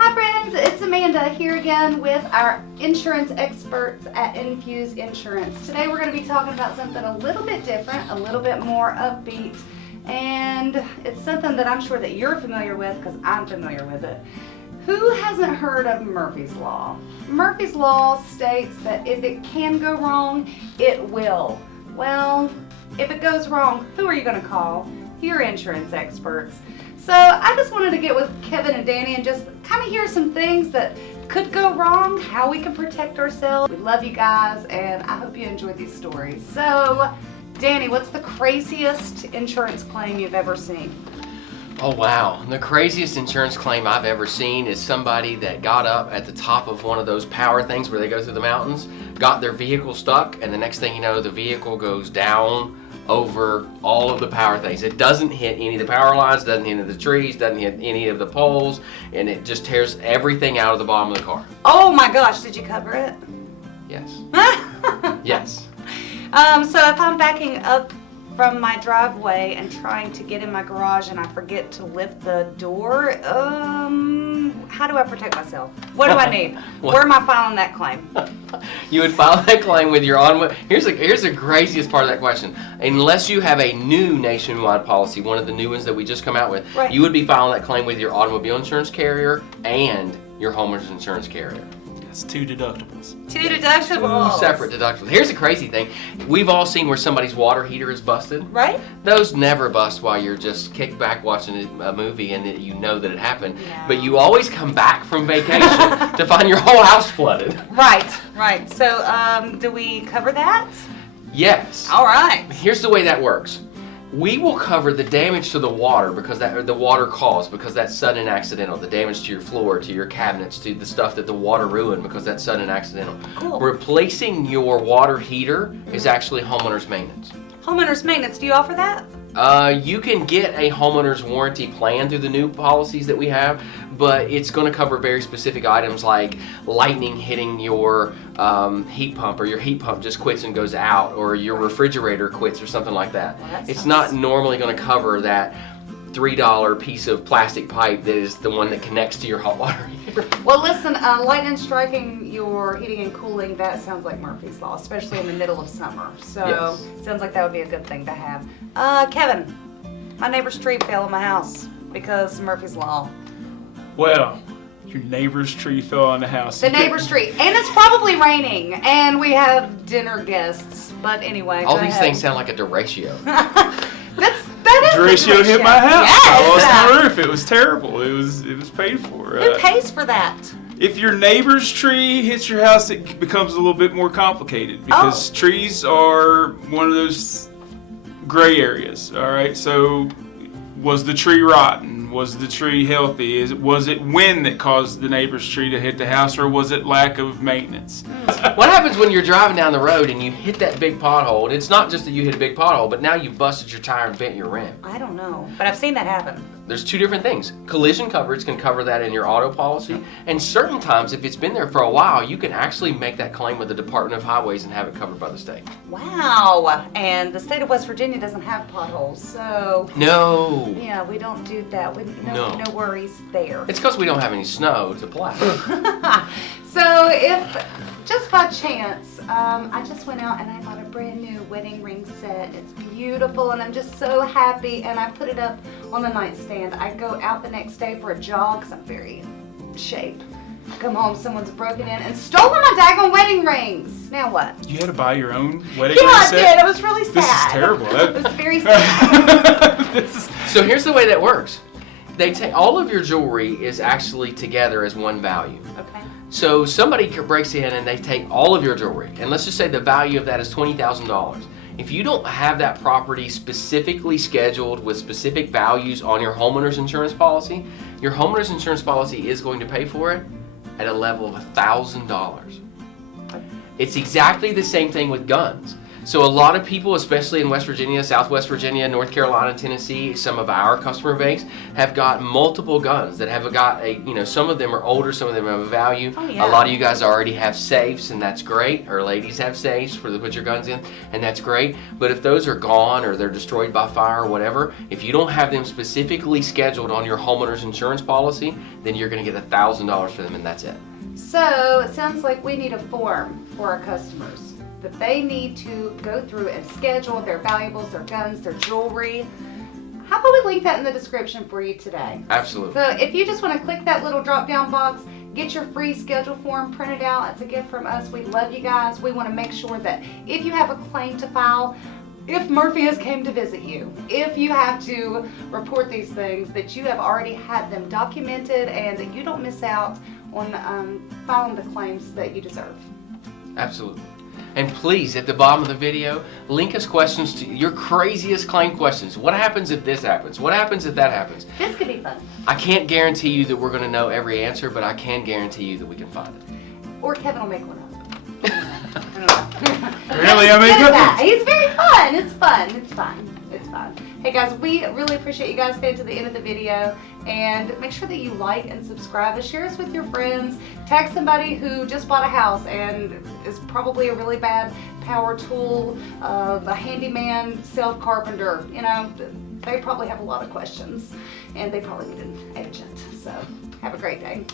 Hi friends, it's Amanda here again with our insurance experts at Infuse Insurance. Today we're going to be talking about something a little bit different, a little bit more upbeat, and it's something that I'm sure that you're familiar with because I'm familiar with it. Who hasn't heard of Murphy's Law? Murphy's Law states that if it can go wrong, it will. Well, if it goes wrong, who are you going to call? Your insurance experts. So I just wanted to get with Kevin and Danny and just kind of hear some things that could go wrong, how we can protect ourselves. We love you guys and I hope you enjoyed these stories. So Danny, what's the craziest insurance claim you've ever seen? Oh wow, the craziest insurance claim I've ever seen is somebody that got up at the top of one of those power things where they go through the mountains, got their vehicle stuck, and the next thing you know, the vehicle goes down over all of the power things. It doesn't hit any of the power lines, doesn't hit any of the trees, doesn't hit any of the poles, and it just tears everything out of the bottom of the car. Oh my gosh, did you cover it? Yes. Yes. So if I'm backing up from my driveway and trying to get in my garage and I forget to lift the door, how do I protect myself? What do I need? Where am I filing that claim? You would file that claim with your automobile. Here's the craziest part of that question. Unless you have a new nationwide policy, one of the new ones that we just come out with, right, you would be filing that claim with your automobile insurance carrier and your homeowner's insurance carrier. That's two deductibles. Two deductibles. Two separate deductibles. Here's the crazy thing. We've all seen where somebody's water heater is busted. Right. Those never bust while you're just kicked back watching a movie and you know that it happened. No. But you always come back from vacation to find your whole house flooded. Right, right. So do we cover that? Yes. All right. Here's the way that works. We will cover the damage to the water because the water caused, because that's sudden and accidental. The damage to your floor, to your cabinets, to the stuff that the water ruined because that's sudden and accidental. Cool. Replacing your water heater is actually homeowner's maintenance. Homeowner's maintenance, do you offer that? You can get a homeowner's warranty plan through the new policies that we have, but it's going to cover very specific items like lightning hitting your heat pump, or your heat pump just quits and goes out, or your refrigerator quits or something like that. Well, It's not normally going to cover that $3 piece of plastic pipe that is the one that connects to your hot water heater. Well, listen, lightning striking your heating and cooling, that sounds like Murphy's Law, especially in the middle of summer. So, Yes. Sounds like that would be a good thing to have. Kevin, my neighbor's tree fell in my house because of Murphy's Law. Well, your neighbor's tree fell on the house. The neighbor's tree. And it's probably raining, and we have dinner guests. But anyway, All go these ahead. things sound like a derecho. That is Derecho hit my house. Yes. I lost my roof. It was terrible. It was paid for. Who pays for that? If your neighbor's tree hits your house, it becomes a little bit more complicated because trees are one of those gray areas. All right, so was the tree rotten? Was the tree healthy? Was it wind that caused the neighbor's tree to hit the house, or was it lack of maintenance? What happens when you're driving down the road and you hit that big pothole? And it's not just that you hit a big pothole, but now you've busted your tire and bent your rim. I don't know, but I've seen that happen. There's two different things. Collision coverage can cover that in your auto policy, and certain times, if it's been there for a while, you can actually make that claim with the Department of Highways and have it covered by the state. Wow. And the state of West Virginia doesn't have potholes, so No. yeah, we don't do that. No. No worries there. It's because we don't have any snow to plow. So if, just by chance, I just went out and I bought a brand new wedding ring set. It's beautiful and I'm just so happy, and I put it up on the nightstand. I go out the next day for a jog because I'm very in shape. I come home, someone's broken in and stolen my daggone wedding rings. Now what? You had to buy your own wedding Yeah, ring I set? did. It was really sad. This is terrible. It was very sad. So here's the way that works. They take all of your jewelry is actually together as one value. Okay. So somebody breaks in and they take all of your jewelry, and let's just say the value of that is $20,000. If you don't have that property specifically scheduled with specific values on your homeowner's insurance policy, your homeowner's insurance policy is going to pay for it at a level of $1,000. It's exactly the same thing with guns. So a lot of people, especially in West Virginia, Southwest Virginia, North Carolina, Tennessee, some of our customer base have got multiple guns that have got some of them are older, some of them have a value. Oh, yeah. A lot of you guys already have safes, and that's great. Or ladies have safes for to put your guns in, and that's great. But if those are gone or they're destroyed by fire or whatever, if you don't have them specifically scheduled on your homeowner's insurance policy, then you're going to get $1,000 for them, and that's it. So it sounds like we need a form for our customers that they need to go through and schedule their valuables, their guns, their jewelry. How about we link that in the description for you today? Absolutely. So if you just want to click that little drop down box, get your free schedule form printed out. It's a gift from us. We love you guys. We want to make sure that if you have a claim to file, if Murphy has came to visit you, if you have to report these things, that you have already had them documented and that you don't miss out on filing the claims that you deserve. Absolutely. And please, at the bottom of the video, link us questions to your craziest claim questions. What happens if this happens? What happens if that happens? This could be fun. I can't guarantee you that we're going to know every answer, but I can guarantee you that we can find it. Or Kevin will make one up. Really? I mean, He's good at that. He's very fun. It's fun. It's fun. It's fun. Hey guys, we really appreciate you guys staying to the end of the video, and make sure that you like and subscribe and share us with your friends. Tag somebody who just bought a house and is probably a really bad power tool, a handyman, self-carpenter. They probably have a lot of questions and they probably need an agent. So have a great day.